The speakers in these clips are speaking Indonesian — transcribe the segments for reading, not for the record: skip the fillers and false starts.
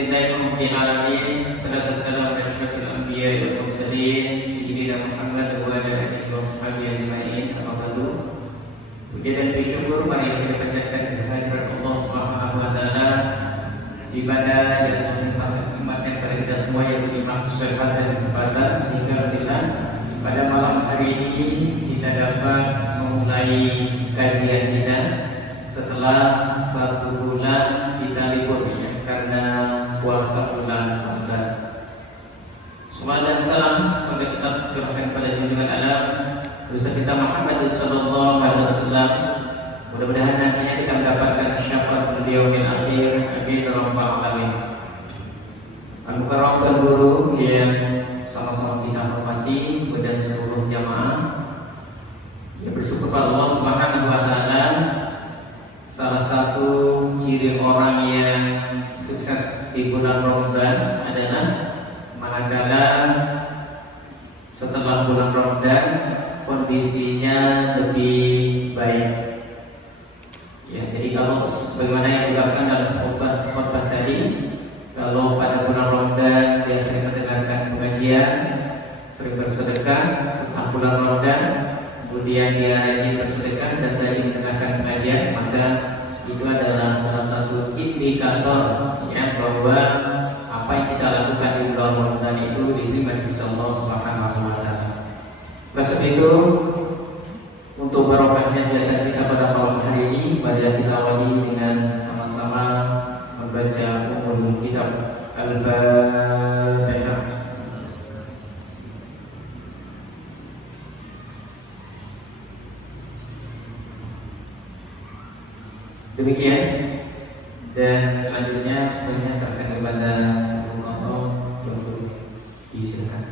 Alhamdulillahi rabbil alamin. Wassalatu wassalamu ala asyrofil anbiya'i wal mursalin sayyidina Muhammad wa ala alihi washabihi ajma'in. Amma ba'du. Puji dan syukur mari kita panjatkan kehadirat Allah Subhanahu wa taala di mana yang melimpahkan nikmatnya kepada kita semua yang beriman sehat dan kesempatan sehingga alhamdulillah pada malam hari ini kita dapat memulai kajian kita setelah 1 bulan kita libur ya, karena puasa bulan Ramadan. Salawat dan salam semoga tetap tercurahkan pada junjungan alam Rasul kita Muhammad sallallahu alaihi wasallam. Mudah-mudahan nantinya kita mendapatkan syafaat beliau di akhir. Amin ya rabbal alamin. Al-Mukarram dan guru yang sama-sama kita hormati dan seluruh jamaah yang bersyukur pada Allah Subhanahu wa taala. Salah satu ciri orang yang sukses di bulan Ramadan adalah manakala setelah bulan Ramadan kondisinya lebih baik. Ya, jadi kalau sebagaimana yang diungkapkan dalam khutbah tadi, kalau pada bulan Ramadan dia sering mendengarkan pengajian, sering bersedekah, setelah bulan Ramadan kemudian dia rajin bersedekah dan rajin mendengarkan pengajian, maka itu adalah salah satu indikator ya bahwa apa yang kita lakukan di bulan Ramadan itu diterima di sisi Allah Subhanahu wa taala. Oleh sebab itu, untuk barokahnya kegiatan kita pada malam hari ini, mari kita awali dengan sama-sama membaca umul kitab Al-Fatihah. Demikian, dan selanjutnya sebenarnya serahkan kepada Allah yang disilakan.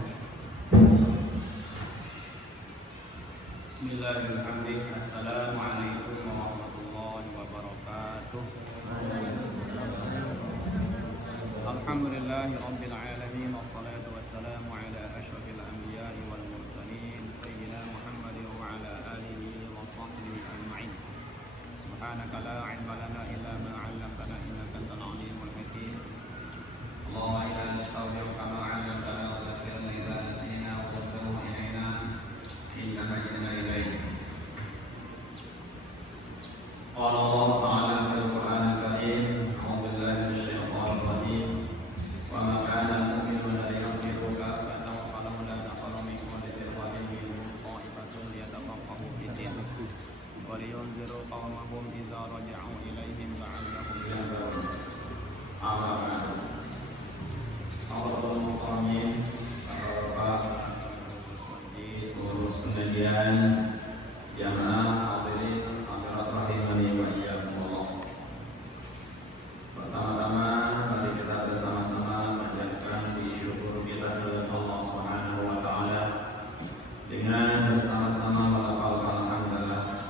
Bismillahirrahmanirrahim. Assalamualaikum warahmatullahi wabarakatuh. Alhamdulillahi rabbil alamin. Wassalatu wassalamu ala asyrafil anbiya'i wal mursalin sayyidina Muhammadin wa ala alihi wa sahbihi ajma'in. Subhanaka la ilma lana illa ma 'allamtana innaka antal alimul hakim. Allahumma inna nastaghfiruka ma 'allamtana wa dhakkirna idza nasina wa taqabbal ilaina innaka antal ilaik. Qala Allah ta'ala fil Qur'anil karim, a'udzu billahi minasyaitonir rajim. Wa ma kana mu'minun liyaghfiru kafatan wa qalu la takhalu min kulli firqatin minhum ta'ifatun liyatafaqahu fid din. وَلِيُنْذِرُوا قَوْمَهُمْ إِذَا رَجَعُوا إِلَيْهِمْ لَعَلَّهُمْ يَحْذَرُونَ. Amin. Allahumma amin. Bapak pengurus masjid, pengurus pengajian, jamaah hadirin hadirat rahimani wa iyyakumullah. Pertama-tama mari kita bersama-sama panjatkan puji syukur kita kepada Allah Subhanahu wa taala dengan bersama-sama melafalkan hamdalah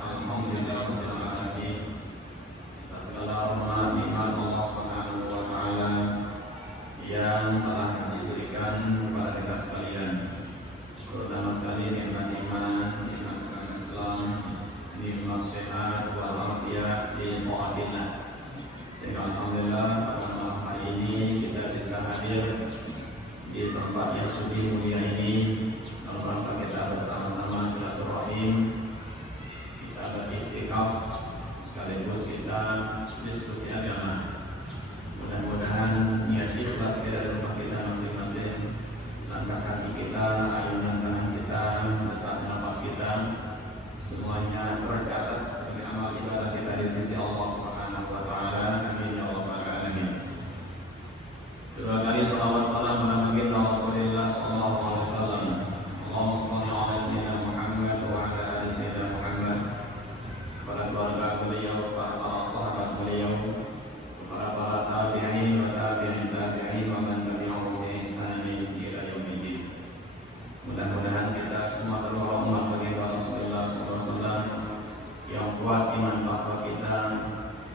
segala rahmat nikmat Allah Subhanahu wa taala yang telah diberikan kepada kita sekalian, terutama sekali nikmat iman, nikmat Islam, nikmat sehat wal afiat di mu'abillah. Sehingga alhamdulillah pada malam hari ini kita bisa hadir di tempat yang suci mulia ini dalam rangka kita bersama-sama silaturahim, kita beriktikaf sekaligus kita diskusi agama. Mudah-mudahan niat ikhlas kita dari rumah kita masing-masing, langkah kaki kita, ayunan tangan kita, detak nafas kita, semuanya tercatat sebagai amal ibadah kita di sisi Allah Subhanahu wa taala. Amin ya rabbal alamin. Dua kali salawat salam menambah Rasulullah sallallahu alaihi wasallam. Allahumma shalli ala sayyidina Muhammad wa ala ali sayyidina Muhammad. Para keluarga beliau, para sahabat beliau, para tabi'in wa tabi'in wa man tabi'ahum bi ihsan ila yaumil. Mudah-mudahan kita semua terbawa umat bagi Rasulullah sallallahu alaihi wasallam yang kuat iman takwa kita,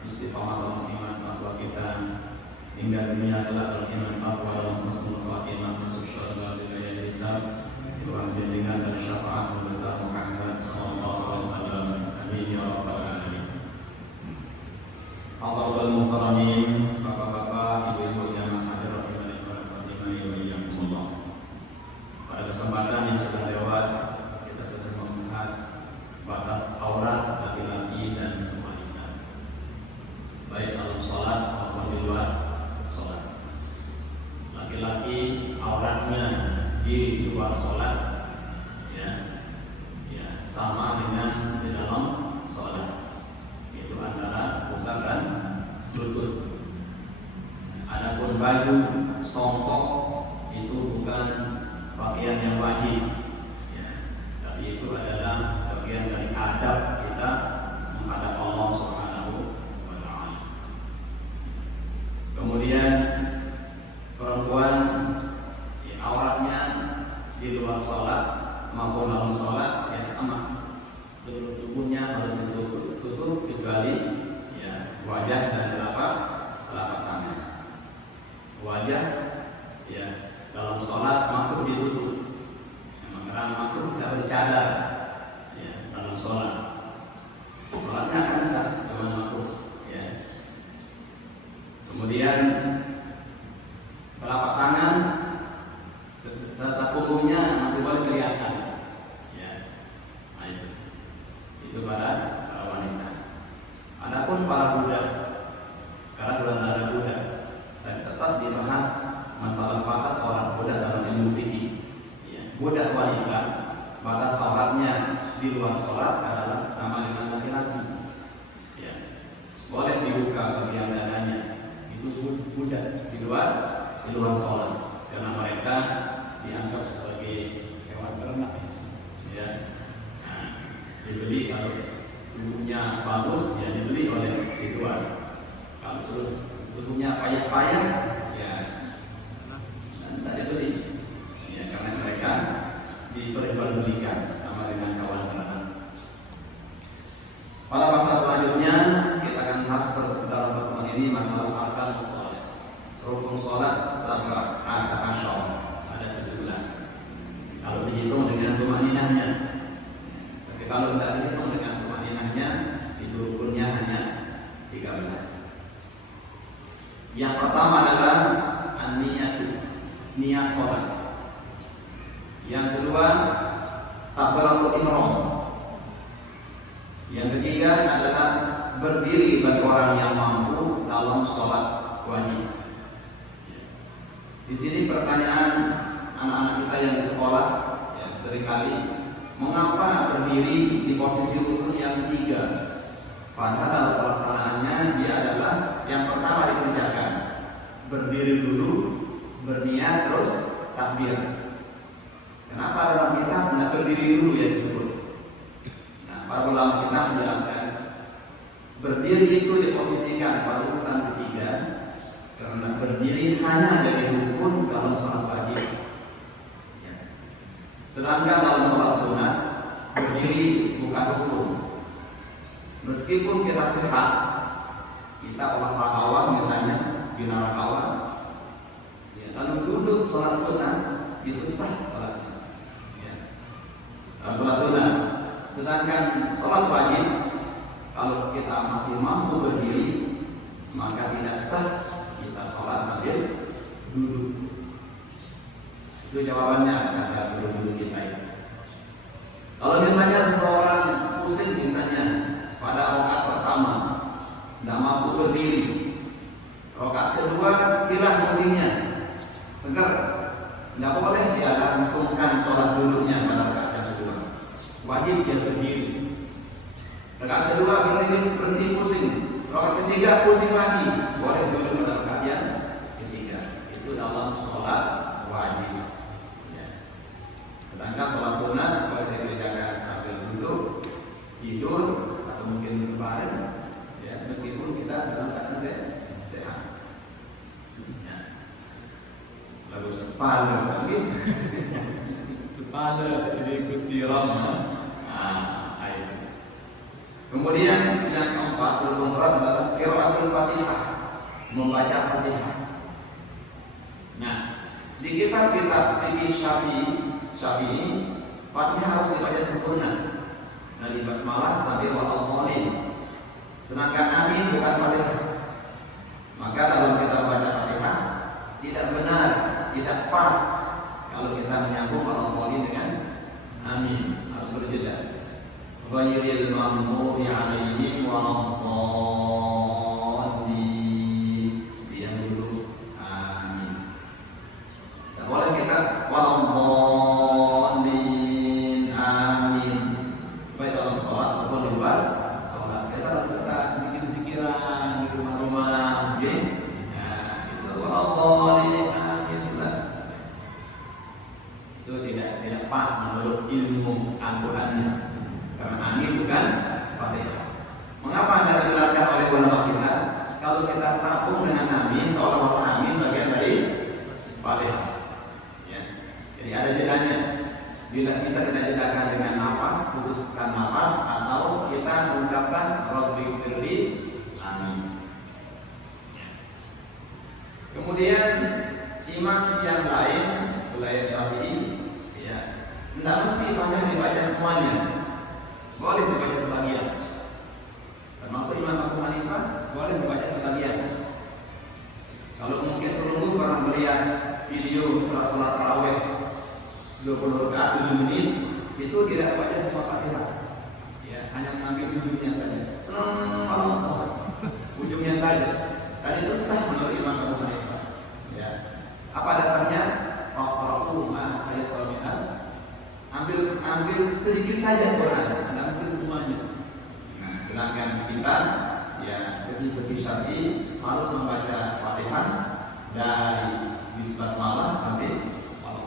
istiqamah dalam iman takwa kita, hingga dunia kelak beriman takwa dalam husnul khatimah masuk syurga bila yang hisab. Tuhan bimbingan dan syafaat besar Muhammad sallallahu alaihi wasallam. Amin ya rabbal alamin. Allahul mukarramin, bapak-bapak, ibu-ibu jamaah dalam sholat maupun di luar sholat. Laki-laki auratnya di luar sholat ya sama dengan di dalam sholat, itu antara pusar dan lutut. Adapun baju songkok itu bukan pakaian yang wajib, ya, tapi itu adalah bagian dari adab kita menghadap Allah Subhanahu wa Ta'ala. Kemudian perempuan ya, auratnya di luar sholat maupun dalam sholat ya sama, seluruh tubuhnya harus ditutup kecuali ya wajah dan telapak tangan. Wajah ya dalam sholat makruh ditutup, yang makruh tidak bercadar ya dalam sholat. Sholatnya akan sah dengan makruh ya. Kemudian telapak tangan serta punggungnya masih boleh kelihatan ya. Nah, itu para wanita. Adapun para budak, sekarang sudah ada budak dan tetap dibahas masalah batas aurat budak dalam ilmu fikih. Ya, budak wanita batas auratnya di luar sholat adalah sama dengan laki-laki. Ya, boleh dibuka bagian dadanya, itu budak di luar sholat, karena mereka dianggap sebagai hewan ternak. Ya, nah, dibeli kalau tubuhnya bagus, ya dibeli oleh si tuan. Kalau tubuhnya payah-payah, ya tidak dibeli. Ya, karena mereka diperjualbelikan sama dengan kawan ternak. Pada masa selanjutnya kita akan bahas dalam pertemuan ini masalah arkan sholat. Rukun sholat sab'a asyar, ada 17. Kalau dihitung dengan tumaninahnya, tapi kalau tidak dihitung dengan tumaninahnya, itu rukunnya hanya 13. Yang pertama adalah an-niyatu, niat sholat. Yang kedua takbiratul ihram. Yang ketiga adalah berdiri bagi orang yang mampu dalam sholat wajib. Di sini pertanyaan anak-anak kita yang di sekolah ya, seringkali mengapa berdiri di posisi rukun yang 3? Padahal dalam pelaksanaannya dia adalah yang pertama dikerjakan, berdiri dulu, berniat terus takbir. Kenapa dalam kitab tidak berdiri dulu yang disebut? Nah, para ulama kita menjelaskan berdiri itu diposisikan pada urutan ketiga karena berdiri hanya jadi rukun dalam sholat wajib. Ya. Sedangkan dalam sholat sunnah berdiri bukan rukun. Meskipun kita sehat, kita olahragawan misalnya binaragawan, ya, lalu duduk sholat sunnah itu sah sholatnya. Ya. Sholat sunnah. Sedangkan sholat wajib kalau kita masih mampu berdiri maka tidak sah kita sholat sambil duduk. Itu jawabannya kata guru kita itu. Kalau misalnya seseorang pusing misalnya pada rakaat pertama tidak mampu berdiri, rakaat kedua hilang pusingnya, segar, tidak boleh dia langsungkan sholat duduknya pada rakaat kedua. Wajib dia berdiri. Rakaat kedua berhenti pusing, rakaat ketiga pusing lagi, boleh duduk pada rakaat yang ketiga. Itu dalam sholat wajib. Ya. Sedangkan sholat sunnah boleh dikerjakan sambil duduk, tidur, atau mungkin berbaring, ya, meskipun kita dalam keadaan sehat. Ya. Lalu sepala lagi, sepala sedih Gusti Rama. Kemudian yang keempat rukun salat adalah qiraatul Fatihah, membaca Fatihah. Nah, di kitab-kitab fikih Syafi'i, Fatihah harus dibaca sempurna dari basmalah sampai wal-dhalin. Sedangkan amin bukan Fatihah. Maka dalam kita baca Fatihah tidak benar, tidak pas kalau kita menyambung wal-dhalin dengan amin, harus berjeda. Ghairil maghdubi 'alaihim waladdallin. nggih. Nah, itu waladhdallin amin sudah. Itu tidak pas menurut ilmu Al-Qur'annya. Karena amin bukan Fatihah. Mengapa Anda dijelaskan oleh ulama kita? Kalau kita sambung dengan amin, seolah-olah amin bagian dari Fatihah. Ya. Jadi ada jedanya. Bila bisa kita jelaskan dengan nafas, putuskan nafas, atau kita mengucapkan Rabbighfirli, amin. Ya. Kemudian imam yang lain selain Syafi'i, ya, tidak mesti Fatihah dibaca semuanya, boleh dibaca sebagian. Termasuk Imam Abu Hanifah boleh dibaca sebagian. Kalau mungkin penunggu pernah melihat video sholat tarawih 20 rakaat 7 menit, itu tidak baca semua Fatihah. Ya, hanya mengambil ujungnya saja. Senang Allah, ujungnya saja. Dan itu sah menurut Imam Abu Hanifah. Ya. Apa dasarnya? Waqra'u ma tayassara minhu. Ambil sedikit saja Quran, tidak mesti semuanya. Nah, sedangkan kita ya fikih syar'i harus membaca Fatihah dari bismillah sampai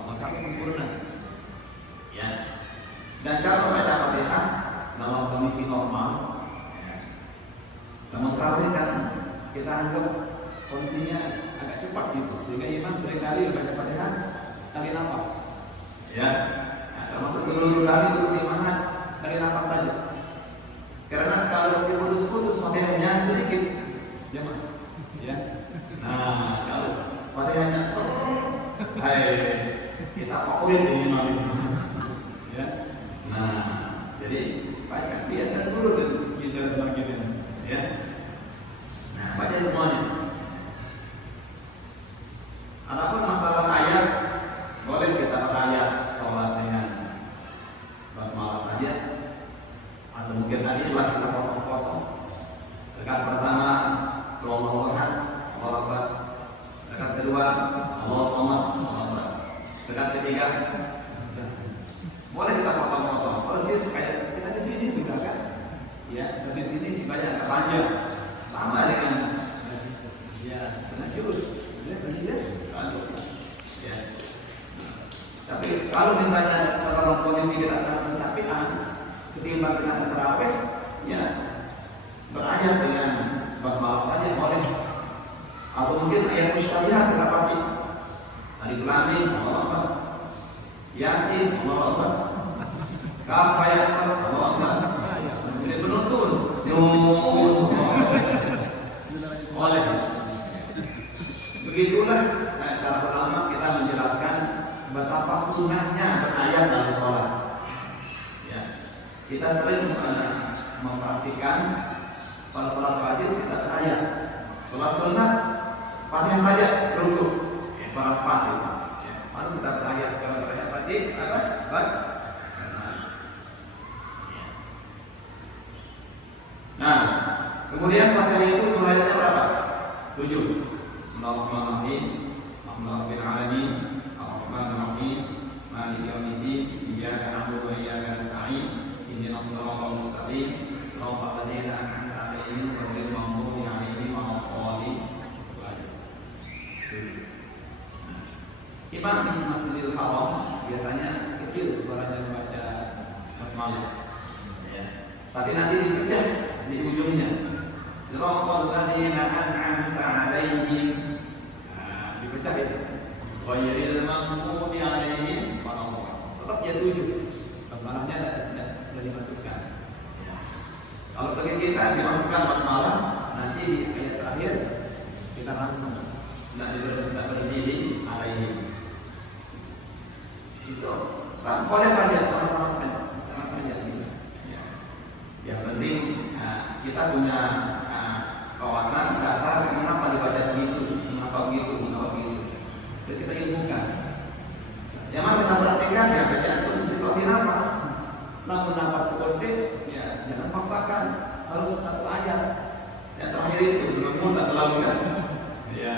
maka sempurna. Ya. Dan cara membaca Fatihah dalam kondisi normal, ya. Dalam tarawih kan kita anggap kondisinya agak cepat gitu, sehingga imam seringkali membaca Fatihah sekali nafas. Ya. Nah, termasuk dulu kami dulu di mana sekali nafas saja. Karena kalau diputus-putus Fatihahnya sedikit, jemaah. Ya. Nah, kalau Fatihahnya kita favorit di imam itu. Ya. Nah, jadi baca biarkan dulu tuh bicara bagian ya. Nah, baca semuanya. Adapun masalah ayat, boleh kita berayat sholat dengan basmalah saja, atau mungkin tadi jelas kita potong-potong. Rekat pertama, Allahu Ahad, Allahu Akbar. Rekat kedua, Allahu Samad, Allahu Akbar. Rekat ketiga, boleh kita potong-potong. Persis kayak kita di sini sudah kan? Ya, di sini banyak agak panjang, sama dengan ya dengan jurus. Ya. Tapi kalau misalnya dalam kondisi kita sangat kecapean, ketimbang dengan tarawih, ya berayat dengan basmalah saja boleh. Atau mungkin ayat mustabihat berapa nih? Alif Lam Mim, Allahu Akbar. Yasin, Allahu Akbar. Kaf ha ya Ain, Allahu Akbar. Kemudian beruntun, Nun. Boleh. Begitulah cara pertama kita menjelaskan betapa sunnahnya berayat dalam sholat. Ya. Kita sering mempraktikkan pada sholat wajib kita berayat. Sholat sunnah Fatihah saja rukuk. Ya, para pas itu. Ya. Harus kita berayat sekarang berayat wajib apa? Basmalah. Ya. Nah, kemudian Fatihah itu ayatnya berapa? 7. Bismillahirrahmanirrahim. Alhamdulillahirabbil alamin. Arrahmanirrahim. Maliki yaumiddin. Iyyaka na'budu wa iyyaka nasta'in. Ihdinas siratal mustaqim. Siratal ladzina an'amta 'alaihim ghairil maghdubi 'alaihim waladdallin. Imam Masjidil Haram biasanya kecil suaranya membaca basmalah. Ya. Tapi nanti dipecah di ujungnya. Siratal ladzina an'amta 'alaihim. Nah, dipecah itu. Ghairil maghdubi 'alaihim waladdallin. Tetap jadi 7. Basmalahnya tidak dimasukkan. Ya. Kalau bagi kita dimasukkan basmalah, nanti di ayat terakhir kita langsung tidak berhenti di alaihim. Itu boleh saja sama-sama saja. Ya. Yang penting kita punya kawasan dasar mengapa dibaca begitu, mengapa begitu. Jadi kita ilmukan. Jangan kita perhatikan ya bacaan itu situasi nafas. Namun nafas terkontek, ya jangan paksakan harus satu ayat. Yang terakhir itu belum mudah terlalu kan. Ya.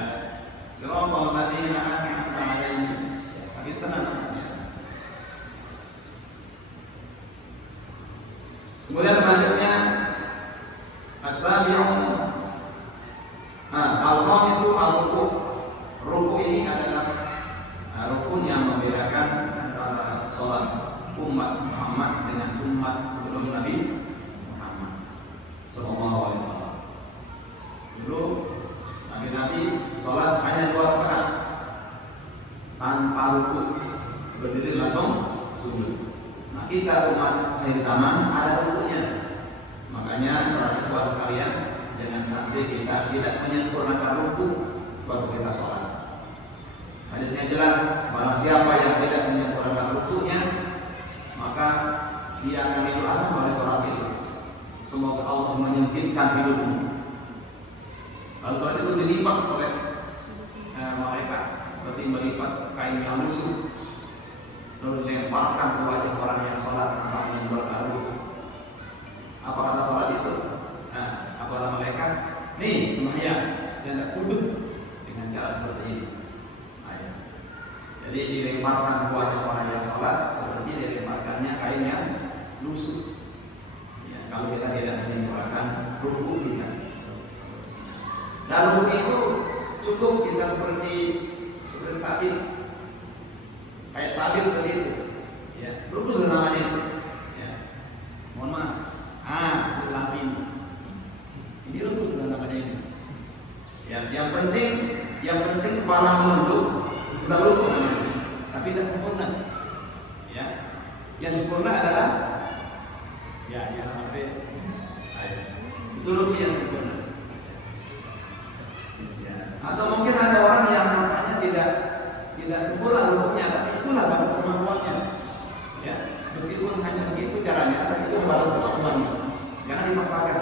Siratal ladzina an'amta 'alaihim. Sakit tenang. Kemudian selanjutnya as-sabi'u al ini adalah rukun yang membedakan antara sholat umat Muhammad dengan umat sebelum Nabi Muhammad Sallallahu Alaihi Wasallam. Dulu Nabi sholat hanya 2 rakaat tanpa rukun, berdiri langsung sujud. Nah, kita umat akhir zaman ada rukunnya. Makanya para ikhwan sekalian, jangan sampai kita tidak menyempurnakan rukun waktu kita sholat. Hadisnya jelas, barang siapa yang tidak menyempurnakan rukunnya, maka dia akan didoakan oleh sholat itu. Semoga Allah menyempitkan hidupmu. Lalu sholat itu dilipat oleh malaikat seperti melipat kain yang lusuh, lalu dilemparkan ke wajah orang yang sholat tanpa menyembur lalu. Apa kata sholat itu? Nah, apa kata malaikat? Nih sembahyang, saya tidak kudus dengan cara seperti ini. Ayo. Jadi dilemparkan ke wajah orang yang sholat seperti dilemparkannya kain yang lusuh. Ya, kalau kita tidak menyempurnakan rukun kita. Dan rukun itu cukup kita seperti sapi, kayak sapi seperti itu. Ya, rukun sudah namanya itu. Ya. Mohon maaf. Seperti lampu ini. Ini rukun sudah namanya ini. Ya, yang penting kepala menunduk, sudah rukun namanya. Tapi tidak sempurna. Ya, yang sempurna adalah yang sampai itu rukun yang sempurna. Atau mungkin ada orang yang makanya tidak sempurna rukunnya, tapi itulah batas kemampuannya. Ya, meskipun hanya begitu caranya, tapi itu batas kemampuannya. Jangan dipaksakan.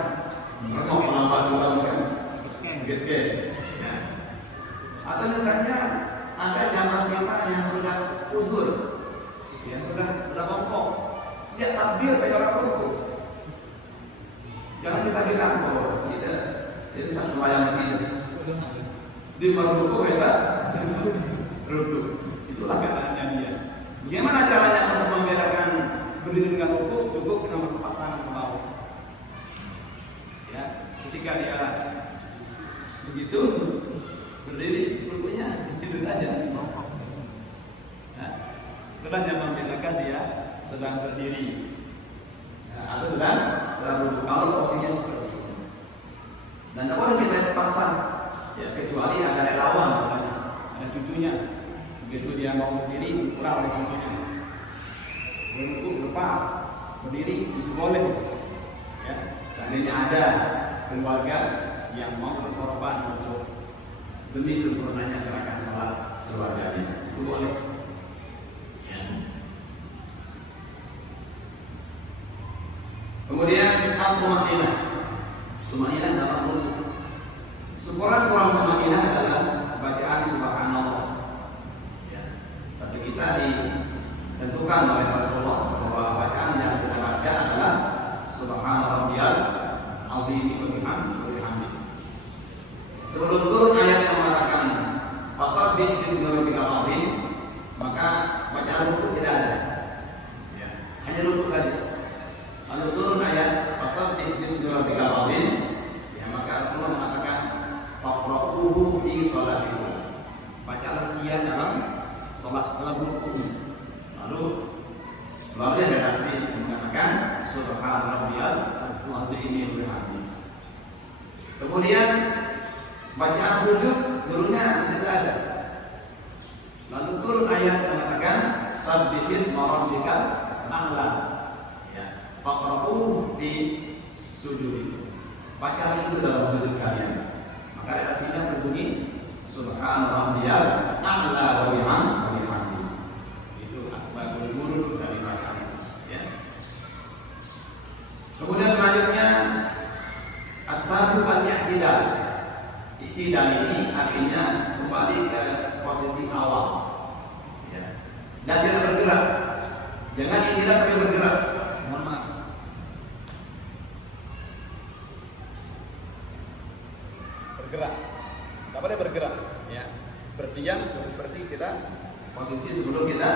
Mau menambah dua kan? Gitu. Ya. Atau misalnya ada jamaah kita yang sudah uzur, ya sudah bongkok, setiap takbir kayak orang rukun. Jangan kita bilang bahwa tidak, jadi saat sembahyang di sini. Di meruku hebat, ruku. Itulah keadaannya dia. Bagaimana caranya untuk membedakan berdiri dengan ruku? Cukup kita berlepas tangan ke bawah. Ya, ketika dia begitu berdiri, rukunya itu saja. Nah, itulah yang membedakan dia sedang berdiri, atau sedang ruku. Kalau posisinya seperti itu, dan tidak boleh kita pasang. Ya, kecuali ada relawan misalnya, ada cucunya, begitu dia mau berdiri dikurang oleh cucunya, berukuk lepas, berdiri itu boleh. Ya, seandainya ada keluarga yang mau berkorban untuk demi sempurnanya gerakan sholat keluarganya, itu boleh. Ya. Kemudian al-tumanina, tumanina dalam rukuk. Sekurang-kurang tumanina adalah bacaan subhanallah. Ya. Tapi kita ditentukan oleh Rasulullah bahwa bacaan yang kita baca adalah subhanarabbiyal azim wa bihamdihi. Sebelum turun ayat yang mengatakan fasabbih bismi rabbikal azim, maka bacaan rukuk tidak ada. Ya. Hanya rukuk saja. Lalu turun ayat fasabbih bismi rabbikal azim, ya maka Rasulullah mengatakan faqra'uhu fi sholatikum. Bacalah dia dalam sholat, dalam rukuk. Lalu melalui redaksi yang mengatakan subhanarabbiyal azim wa bihamdihi. Kemudian bacaan sujud gurunya tidak ada. Lalu turun ayat yang mengatakan sabbihisma rabbikal a'la. Ya, faqra'uhu fi sujud. Bacalah itu dalam sujud kalian. Maka redaksinya berbunyi subhanarabbiyal a'la wa bihamdihi. Itu asbabul nurul dari bacaan. Ya. Kemudian selanjutnya as-sabu al-i'tidal. I'tidal ini artinya kembali ke posisi awal. Ya. Dan tidak bergerak. Jangan i'tidal tapi bergerak. Mohon maaf. Bergerak. Tidak boleh bergerak. Ya. Berdiam seperti kita posisi sebelum kita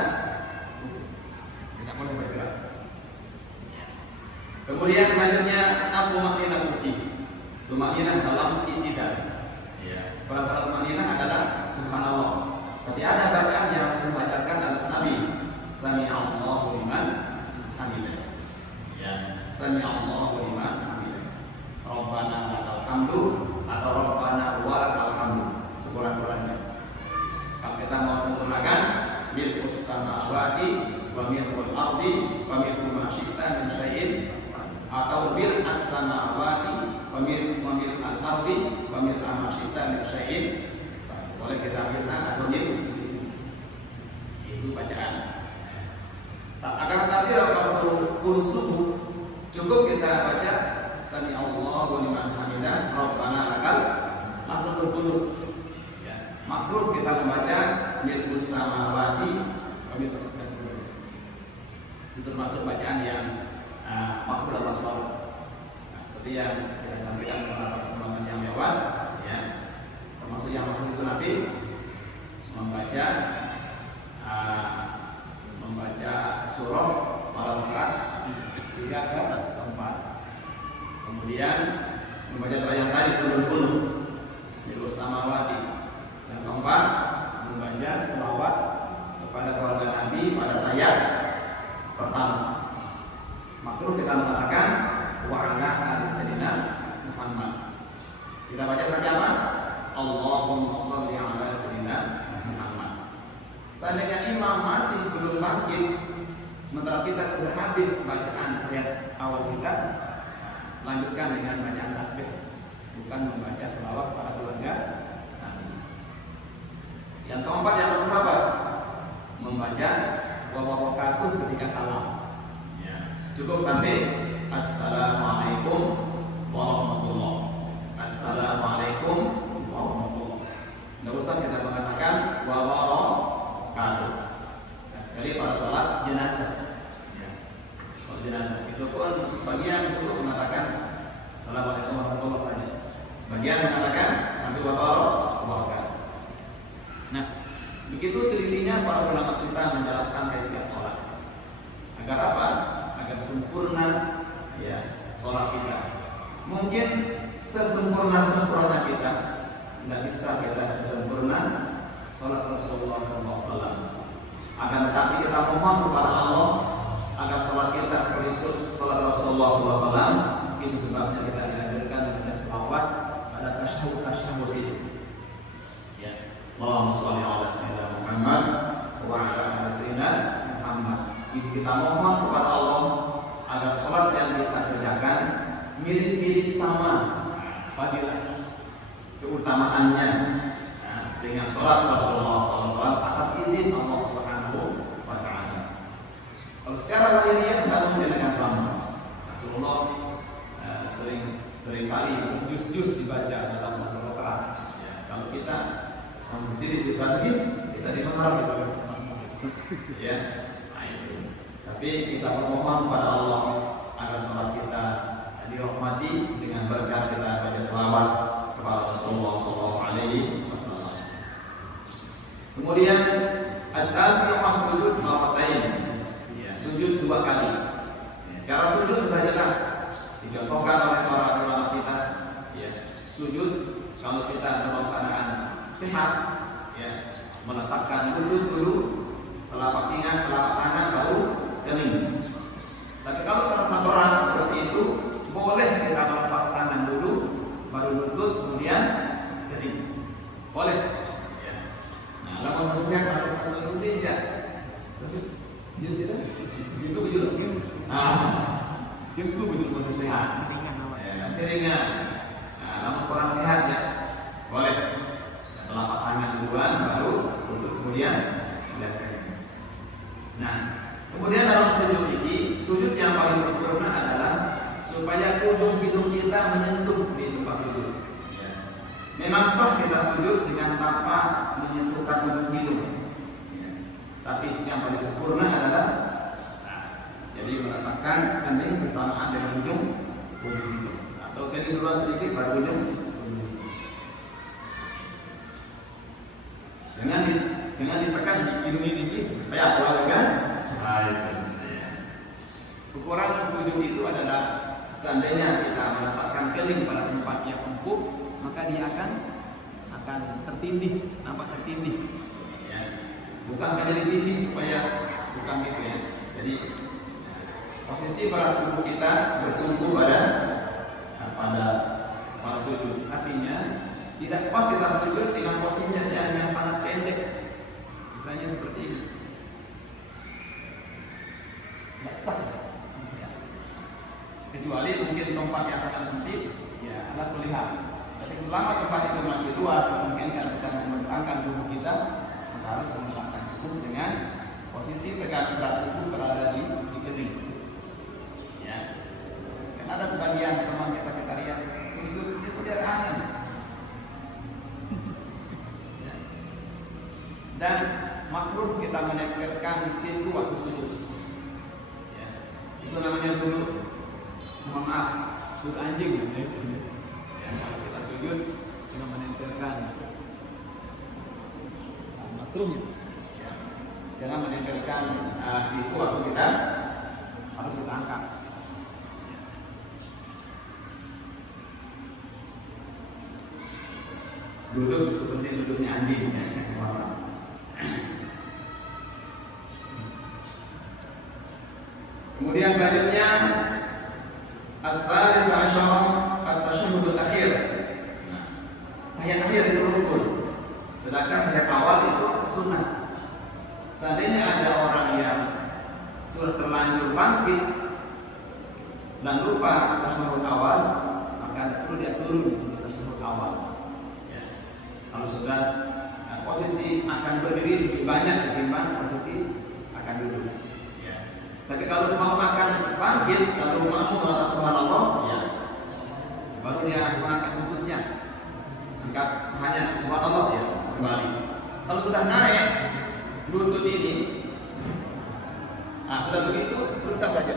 tidak boleh bergerak. Kemudian selanjutnya tumanina tuti. Tumanina dalam i'tidal. Ya, Surat Madinah adalah subhanallah. Tapi ada bacaan yang harus membacakan adalah Nabi. Sami'allahu liman hamidah. Ya, sami'allahu liman hamidah. Rabbana lakal hamdu atau Rabbana walakal hamdu. Sekurang-kurangnya. Kalau kita mau sempurnakan milkus samawati wa milkul ardi wa milku ma syi'ta min syai'in atau bil as-samawati wa mil al-ardi wa mil ma syi'ta min syai'in. Boleh kita ambil atau mil. Itu bacaan. Akan tetapi waktu qunut subuh cukup kita baca sami Allahu liman hamidah Rabbana lakal langsung berqunut. Ya. Makruh kita membaca milkus samawati wa mil itu termasuk bacaan yang makruh dalam sholat. Nah, seperti yang kita sampaikan beberapa kesempatan yang lewat, ya, termasuk yang makruh itu Nabi membaca surah pada rakaat 3 ke 4. Kemudian membaca doa yang tadi sebelum qunut, yaitu samawati. Yang keempat membaca selawat kepada keluarga Nabi pada tahiyat pertama. Makruh kita mengatakan wa ala ali sayyidina Muhammad. Kita baca saja apa? Allahumma shalli ala sayyidina Muhammad. Seandainya imam masih belum bangkit sementara kita sudah habis bacaan ayat awal kita, lanjutkan dengan bacaan tasbih, bukan membaca selawat pada keluarga Nabi. Yang keempat yang kedua membaca wa barakatuh ketika salam. Cukup sampai assalamualaikum warahmatullahi. Assalamualaikum warahmatullahi. Tidak usah kita mengatakan wa barakatuh. Jadi pada sholat jenazah, sholat jenazah itu pun sebagian cukup mengatakan assalamualaikum warahmatullahi saja. Sebagian mengatakan sampai wa barakatuh. Nah, begitu telitinya para ulama kita menjelaskan kaifiat sholat. Agar apa? Agar sempurna, ya, sholat kita. Mungkin sesempurna-sempurna kita tidak bisa kita sesempurna sholat Rasulullah SAW. Akan tetapi kita mohon kepada Allah agar sholat kita seperti sholat Rasulullah SAW. Itu sebabnya kita dihadirkan dengan selawat pada tasyahud ini. Ya, Allahumma shalli ala sayyidina Muhammad wa ala ali sayyidina Muhammad. Kita mohon kepada Allah agar sholat yang kita kerjakan mirip-mirip sama fadilah keutamaannya dengan sholat Rasulullah SAW atas izin Allah Subhanahu wa Ta'ala. Kalau secara lahiriah tidak mungkin akan sama. Rasulullah sering kali juz-juz dibaca dalam satu rakaat. Ya, kalau kita sampai sini bisa sedikit kita dimengerti ya. Tapi kita memohon kepada Allah agar sholat kita dirahmati dengan berkat kita baca selawat kepada Rasulullah SAW. Kemudian at-tasmi'u as-sujud marratain. Ya, sujud 2 kali. Ya, cara sujud sudah jelas dicontohkan oleh para ulama kita. Ya, sujud kalau kita dalam keadaan sehat, ya, meletakkan lutut dulu, telapak tangan baru kening. Tapi kalau terasa berat seperti itu, boleh kita melepas tangan dulu, baru lutut, kemudian kening. Boleh. Ya. Nah, kalau masih sehat harus asal rutin ya. Jujur sih, jujur. Jujur masih sehat. Seringan. Nah, namun kurang sehat ya, boleh. Telapak tangan duluan, baru lutut, kemudian kening. Nah, kemudian dalam sujud ini, sujud yang paling sempurna adalah supaya ujung hidung kita menyentuh di tempat sujud. Ya. Memang sah kita sujud dengan tanpa menyentuhkan ujung hidung. Ya. Tapi yang paling sempurna adalah jadi meletakkan kening bersamaan dengan ujung hidung. Atau kening dulu sedikit baru ujung hidung. Dengan ditekan hidung ini, kayak apa kan? Ukuran sujud itu adalah seandainya kita meletakkan kening pada tempat yang empuk, maka dia akan tertindih, nampak tertindih. Ya. Bukan sengaja ditindih supaya bukan gitu ya. Jadi posisi berat tubuh kita bertumpu pada sujud. Artinya tidak pas kita sujud dengan posisi yang sangat pendek. Misalnya seperti ini. Tidak sah. Ya. Kecuali mungkin tempat yang sangat sempit, ya alat melihat. Tapi selama tempat itu masih luas, memungkinkan kita membentangkan tubuh kita, kita harus membentangkan tubuh dengan posisi tegangan berat tubuh berada di kening. Ya. Kan ada sebagian teman kita lihat sujud itu dari angin. Ya. Dan makruh kita menempelkan siku waktu sujud. Ya. Itu namanya duduk. Mohon maaf, duduk anjing. Ya, kalau kita sujud kita menempelkan makruhnya. Ya. Jangan menempelkan siku waktu kita harus kita angkat. Duduk seperti duduknya anjing. Kemudian selanjutnya as-salis asyara at-tasyahhudul akhir. Tahiyat akhir itu rukun. Sedangkan tahiyat awal itu sunnah. Seandainya ada orang yang telah terlanjur bangkit dan lupa tasyahhud awal, maka perlu dia turun untuk tasyahhud awal. Ya. Kalau sudah posisi akan berdiri lebih banyak ketimbang posisi akan duduk. Ya. Tapi kalau mau akan bangkit lalu mau mengatakan subhanallah, ya, baru dia mengangkat lututnya, angkat hanya subhanallah, ya, kembali. Kalau sudah naik lutut ini, sudah begitu teruskan saja.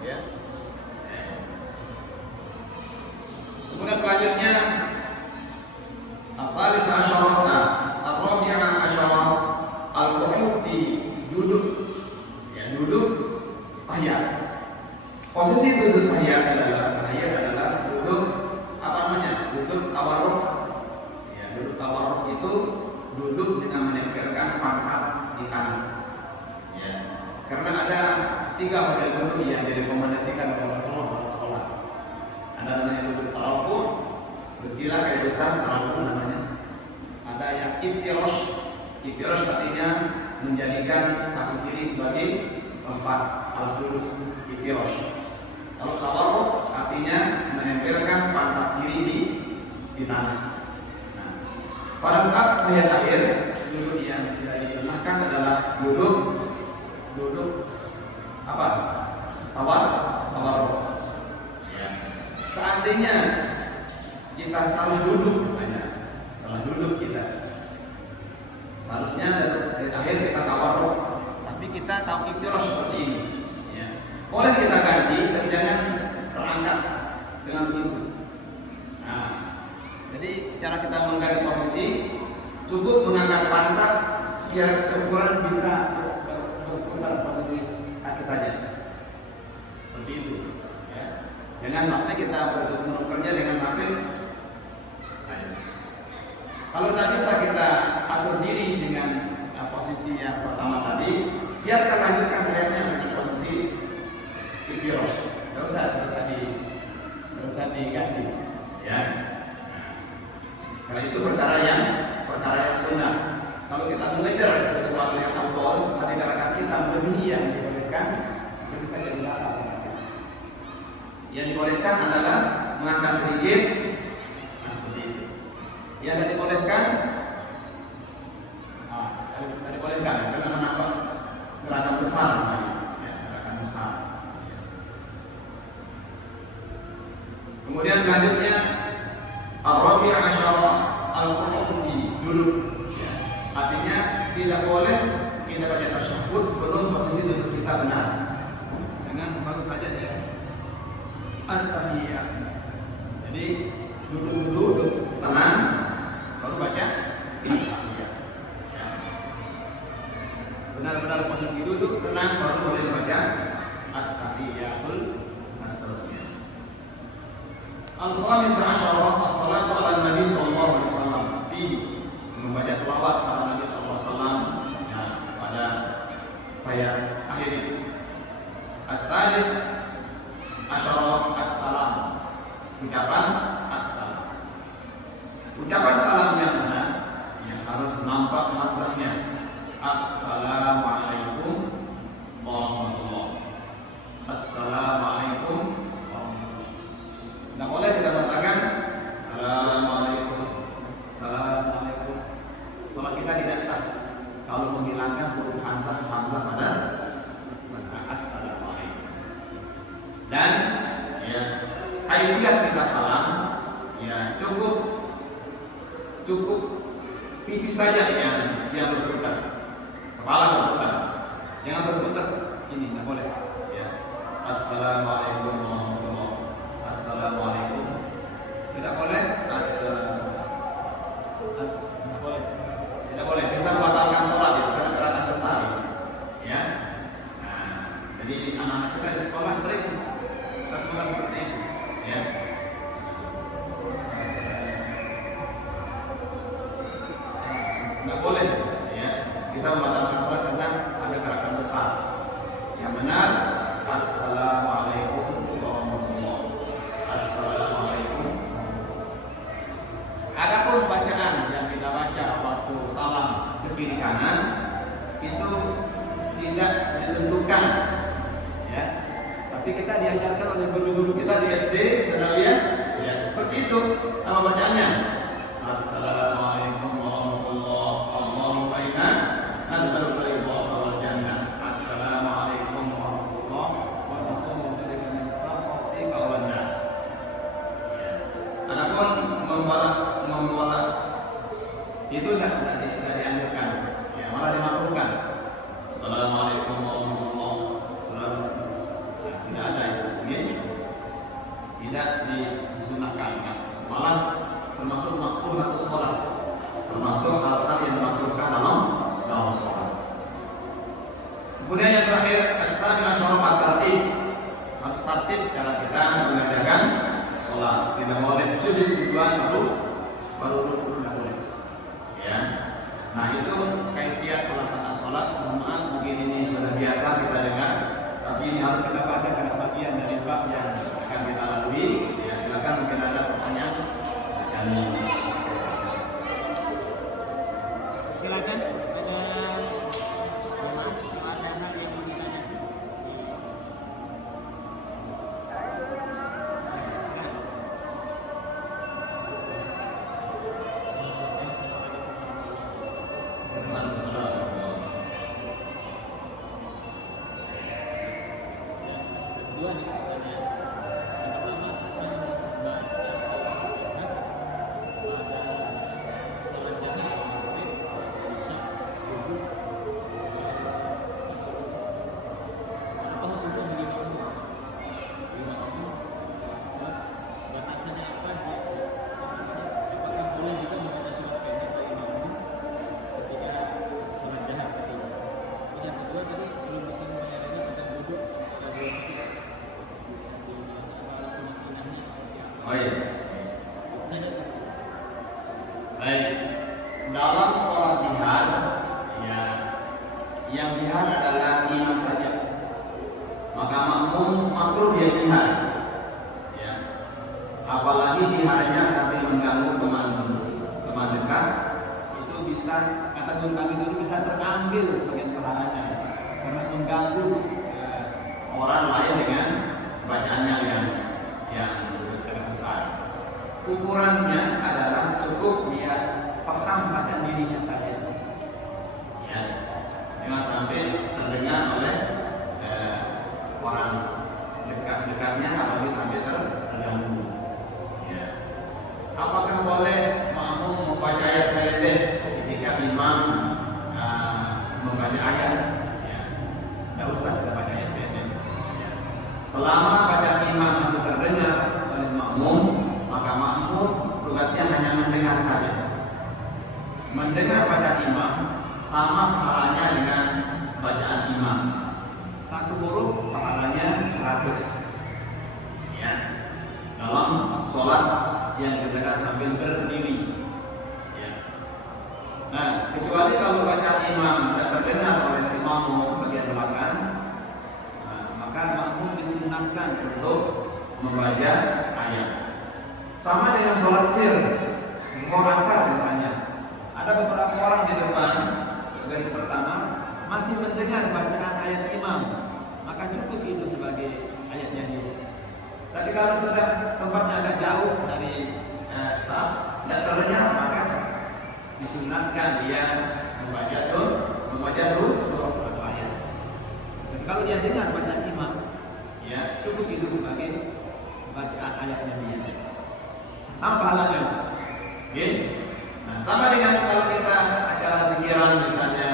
Ya. Kemudian selanjutnya as-salis asyara ar-rabi'a asyara al-qu'ud di duduk. Ya, duduk tahiyat. Posisi duduk tahiyat adalah duduk apa namanya? Duduk tawarruk. Ya, duduk tawarruk itu duduk dengan menempelkan pangkat di tanah. Ya. Karena ada 3 model duduk yang direkomendasikan oleh Rasulullah dalam sholat. Ada namanya duduk tarawuk, bersila kayak ustaz tarawuk namanya. Ada yang iftirash. Iftirash artinya menjadikan kaki kiri sebagai tempat alas duduk. Iftirash. Kalau tawarruk artinya menempelkan pantat kiri di tanah. Nah, pada saat tahiyat akhir, duduk yang tidak disunahkan adalah duduk apa? Tawarruk. Ya. Seandainya kita salah duduk misalnya, kita seharusnya dari akhir kita tawarruk, tapi kita tahu iftirash seperti ini. Ya. Boleh kita ganti, tapi jangan terangkat dengan begitu. Nah, jadi cara kita mengganti posisi cukup mengangkat pantat seukuran bisa berputar posisi kaki saja. Seperti itu. Ya. Jangan sampai kita bekerja dengan sampai kalau tidak bisa kita atur diri dengan posisi yang pertama tadi, biarkan lanjutkan tahiyatnya di posisi iftirash. Tidak usah diganti. Ya. Karena itu perkara yang sunnah. Kalau kita mengejar sesuatu yang afdal, pada gerakan kita melebihi yang dibolehkan, itu saja dilakukan. Yang dibolehkan adalah mengangkat sedikit, seperti itu. Yang tidak dibolehkan, karena menambah gerakan besar, gerakan besar. Kemudian selanjutnya ar-rabi' asyara al-qu'ud duduk. Artinya tidak boleh kita baca tasyahud sebelum posisi duduk kita benar. Dengan baru saja dia at-tahiyyat. Jadi duduk tenang, baru baca at-tahiyyat. Benar-benar posisi duduk tenang baru boleh baca at-tahiyyatul seterusnya. Al-khamis asyara as-salatu ala Nabi sallallahu alaihi wasallam. membaca selawat kepada Nabi SAW ya, pada akhir itu. As-sadis asyara as-salam, ucapan as-salam. Ucapan salam yang benar yang harus nampak hamzahnya. Assalamualaikum warahmatullahi. Assalamualaikum warahmatullahi. Tidak boleh kita mengatakan Assalamualaikum, Assalamualaikum. Salat kita tidak sah kalau menghilangkan huruf hamzah pada Assalamualaikum. Dan ya, kaifiyat kita salam ya cukup pipi saja yang berputar, kepala berputar, jangan berputar ini, tidak boleh. Ya. Assalamualaikum warahmatullahi. Assalamualaikum. Tidak boleh. Tidak boleh. Bisa membatalkan sholat itu karena gerakan besar. Ya. Nah, jadi anak-anak kita di sekolah sering tertular seperti itu. Ya. Tidak boleh. Ya. Bisa membatalkan sholat karena ada gerakan besar. Yang benar, Assalamualaikum warahmatullahi. Assalamualaikum. Adapun bacaan yang kita baca waktu salam ke kiri kanan itu tidak ditentukan, ya. Tapi kita diajarkan oleh guru-guru kita di SD, saudara ya, seperti itu. Apa bacaannya? Assalamualaikum warahmatullahi wabarakatuh. Assalamualaikum warahmatullahi wabarakatuh. Assalamualaikum warahmatullahi wabarakatuh. Adapun membolak itu tidak dianjurkan, ya, malah dimakruhkan. Assalamualaikum warahmatullahi wabarakatuh. Ya, tidak ada itu, ya. Tidak disunahkan, ya. Malah termasuk makruh atau sholat, termasuk hal-hal yang dimakruhkan dalam sholat. Kemudian yang terakhir, as-sami asyara at-tartib, harus tertib cara kita mengerjakan sholat. Tidak boleh sujud duluan baru rukuk, tidak boleh. Ya. Nah itu kaifiyat pelaksanaan sholat. Mohon maaf mungkin ini sudah biasa kita dengar, tapi ini harus kita baca karena bagian dari bab yang akan kita lalui. Ya, silakan mungkin ada pertanyaan. Silakan ada hal yang mau ditanyakan. Baik, dalam sholat jihad, ya, yang jihad adalah imam saja. Maka makmum makruh dia jihad, ya. Apalagi jihadnya sambil mengganggu teman dekat, itu bisa, kata guru kami dulu, bisa terambil sebagian pahalanya karena mengganggu orang lain dengan bacaannya yang besar. Ukurannya adalah cukup dia paham bacaan dirinya saja, ya, jangan sampai terdengar oleh orang dekat-dekatnya, apalagi sampai terganggu. Ya. Apakah boleh makmum membaca ayat pendek ketika imam membaca ayat? Ya, tidak usah kita baca ayat pendek. Ya. Selama bacaan imam masih terdengar oleh makmum, maka makmum tugasnya hanya mendengar saja. Mendengar bacaan imam sama pahalanya dengan bacaan imam. Satu huruf pahalanya 100. Ya. Dalam sholat yang dikerjakan sambil berdiri. Ya. kecuali kalau bacaan imam tidak terdengar oleh si makmum bagian belakang, maka makmum disunatkan untuk membaca ayat. Sama dengan sholat sir, zuhur asar misalnya, ada beberapa orang di depan garis pertama masih mendengar bacaan ayat imam, maka cukup itu sebagai ayatnya dia. Tapi kalau sudah tempatnya agak jauh dari saf, tidak terdengar, maka disunatkan dia membaca surah atau ayat. Dan kalau dia dengar bacaan imam, ya cukup itu sebagai bacaan ayatnya dia. Sama pahalanya. Oke. Nah, sama dengan kalau kita acara zikiran misalnya,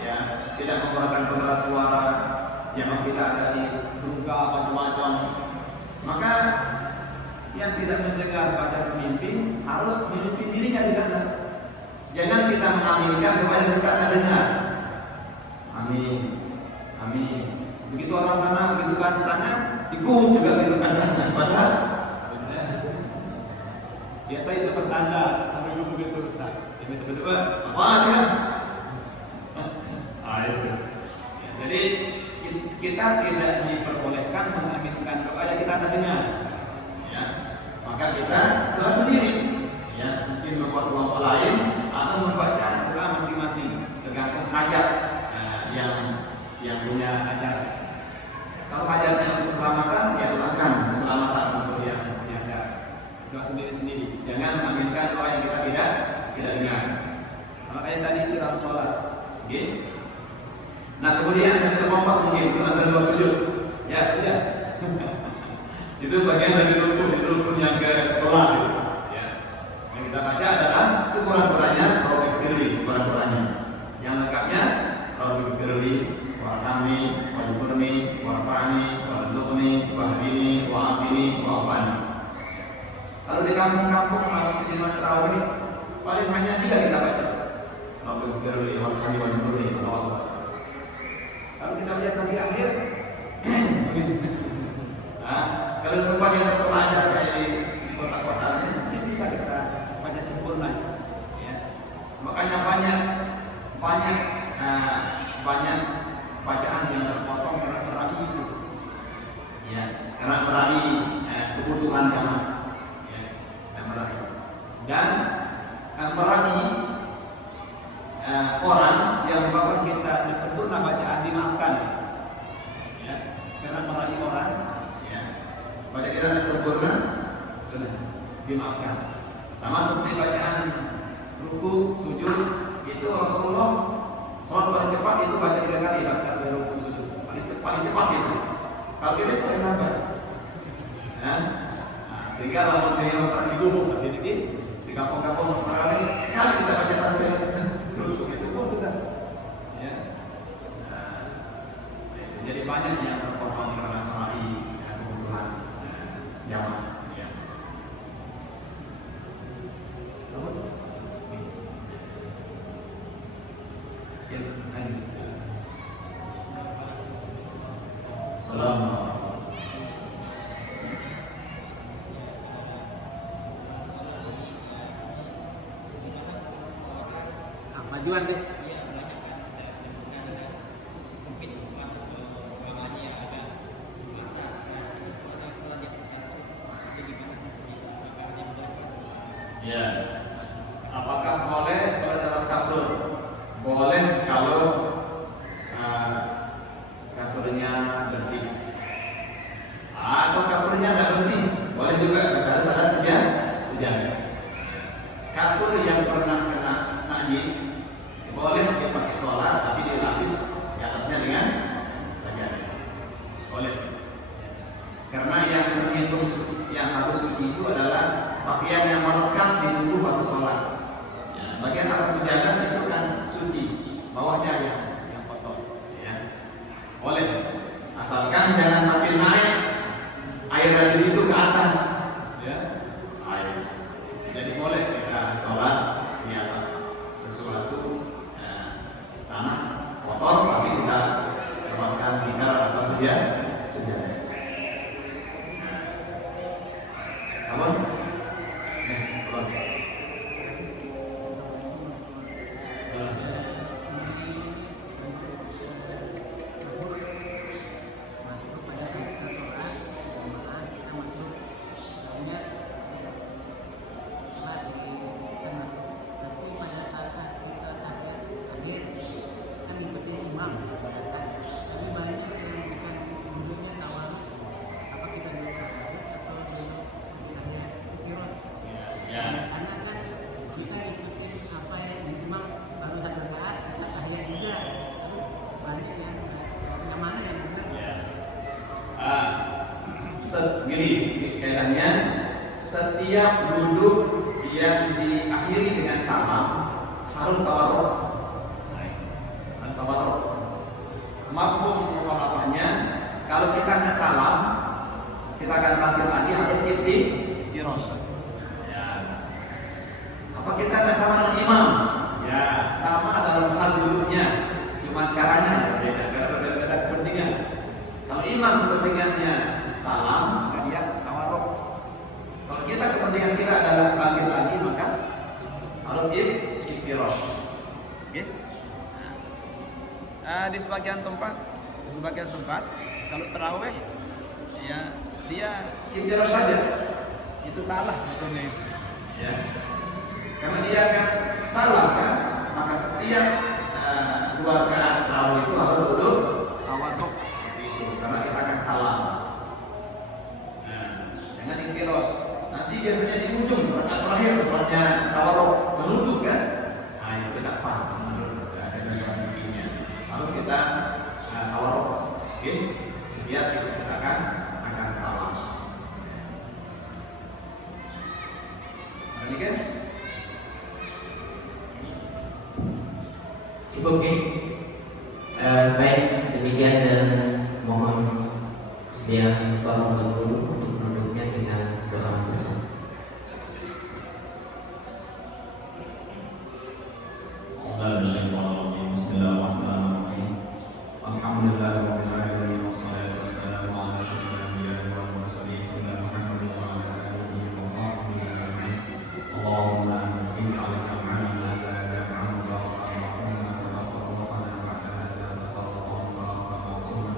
ya tidak mengeluarkan pengeras suara, yang tidak ada di duga macam-macam, maka yang tidak mendengar bacaan pemimpin harus memimpin dirinya di sana. Jangan kita mengaminkan kepada kita tidak dengar. Amin, amin. Begitu orang sana begitu kan tanya, ikut juga begitu kan tanya. Padahal biasa itu pertanda kalau begitu besar. Ini betul-betul apa dia? Itu. Ya, jadi kita tidak diperbolehkan mengaminkan kepada kita tidak dengar. Ya, maka kita doa sendiri. Ya, mungkin membuat kelompok lain atau membaca doa masing-masing tergantung hajat yang punya hajat. Kalau hajatnya untuk keselamatan, ya doakan keselamatan untuk yang punya hajat. Doa sendiri-sendiri. Jangan mengaminkan doa yang kita tidak dengar. Sama kayak tadi itu dalam sholat. Oke. Nah kemudian kita kompak mungkin itu antara dua sujud. Ya, ya. Itu bagian dari rukun yang ke-11 itu. Ya. Yang kita baca adalah sekurang-kurangnya Rabbi firli, sekurang-kurangnya. Yang lengkapnya Rabbi firli, warhamni, wajburni, warfa'ni, warzuqni, wahdini, wa'afini, wa'afani. Kalau di kampung-kampung malam penjemaah tarawih paling hanya 3 kita baca. Rabbi firli, warhamni, wajburni, wa'afani. Kalau kita baca sampai akhir, kalau tempat yang terpelajar kayak di kota-kota ini bisa kita baca sempurna. Ya. Makanya banyak bacaan yang terpotong karena meraih itu. Ya, karena meraih kebutuhan jamaah. Ya, dan meraih orang yang menyebabkan kita tidak sempurna bacaan dimaafkan. Ya, karena meraih orang, ya, baca kita tidak sempurna sudah dimaafkan. Sama seperti bacaan ruku, sujud itu Rasulullah sholat paling cepat itu baca 3 kali baca sebelum ruku sujud. Paling cepat itu. Kalau kita paling lambat. Nah, sehingga lamun dari orang di gubuk di kampung-kampung orang sekali kita baca tasbih ruku itu pun sudah. Ya. Nah, jadi banyak yang terpotong karena meraih kebutuhan jamaah. Majuan deh. Ya. Apakah boleh sholat di atas kasur? Boleh kalau kasurnya bersih. Atau kasurnya tidak bersih, boleh juga harus ada sejadah. Kasur yang pernah kena najis boleh dipakai sholat tapi dilapis di atasnya dengan sajadah. Boleh. Karena yang terhitung yang harus suci itu adalah pakaian yang melekat di tubuh waktu sholat. Ya, bagian atas sajadah itu kan suci, bawahnya yang kotor. Ya. Boleh. Asalkan jangan sampai naik air dari situ ke atas. Ya. Air. Jadi boleh kita sholat di atas sesuatu tanah kotor tapi kita lepaskan tikar atau sajadah. Namun, faedahnya setiap duduk yang diakhiri dengan salam harus tawarruk. Harus tawarruk. Mafhum mukhalafahnya, kalau kita nggak salam, kita akan bangkit lagi harus iftirosh. Ya. Apa kita nggak sama dengan imam? Ya, sama dalam hal duduknya, cuma caranya berbeda, berbeda kepentingan. Kalau imam kepentingannya salam, maka dia tawarruk. Kalau kita kepentingan kita adalah bangkit lagi, maka harus iftirosh. Oke? Di sebagian tempat, kalau tarawih, ya dia iftirosh saja. Itu salah sebetulnya itu. Ya. Karena dia akan salam kan, maka setiap dua rakaat tarawih itu harus duduk tawarruk seperti itu, karena kita akan salam. Nah, jangan iftirosh. Nanti biasanya di ujung rakaat terakhir tempatnya tawarruk menunduk kan, nah itu tidak pas menurut ada bikinnya. Harus kita tawarruk, oke? Setiap kita akan salam. Ini kan? Cukup ya? Baik, demikian dan mohon sedia tolong dulu untuk menunduknya dengan doa bersama. Bismillahirrahmanirrahim. Alhamdulillahirabbil alamin wassalatu wassalamu ala asyrofil anbiya'i wal mursalin sayyidina Muhammadin wa ala alihi wa sahbihi ajma'in. Allahumma ij'al jam'ana hadha jam'an mubarakan wa tafarraqana ba'da hadha tafarraqan mubarakan ma'suman.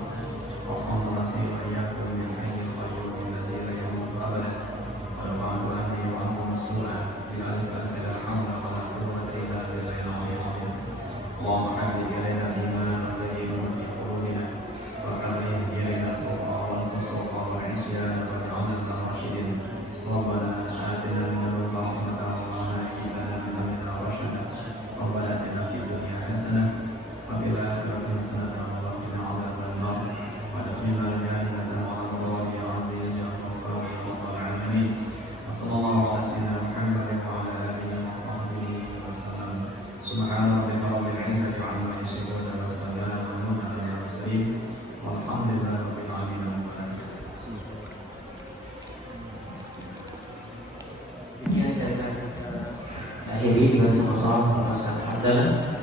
Wassallallahu alaihi wa iyyakum min hayyil qayyum alladhi la yamutu abadan. Wa nafa'ana bihi wa antum muslimun bi alif la hawla wa la quwwata illa billahil aliyyil azim. Allahumma habib ilayna al-iman wa zayyinhu fi qulubina wa karrih ilayna al-kufra wal fusuqa wal 'isyan waj'alna minal rasyidin. Rabbana atina min ladunka rahmatan wa hayyi lana min amrina rashada. Rabbana atina fid dunya hasanah wa fil akhirati hasanah wa qina adzaban nar. Wa adkhilna al-jannata ma'a al-abrar ya aziz ya ghaffar ya rabbal alamin. Wa sallallahu ala sayyidina Muhammadin wa ala alihi wa sahbihi wa sallam. Subhana rabbika rabbil izzati 'amma yasifun wa salamun 'alal mursalin walhamdulillahi rabbil alamin. Demikian dan akhiri dengan sama-sama melepaskan hamdalah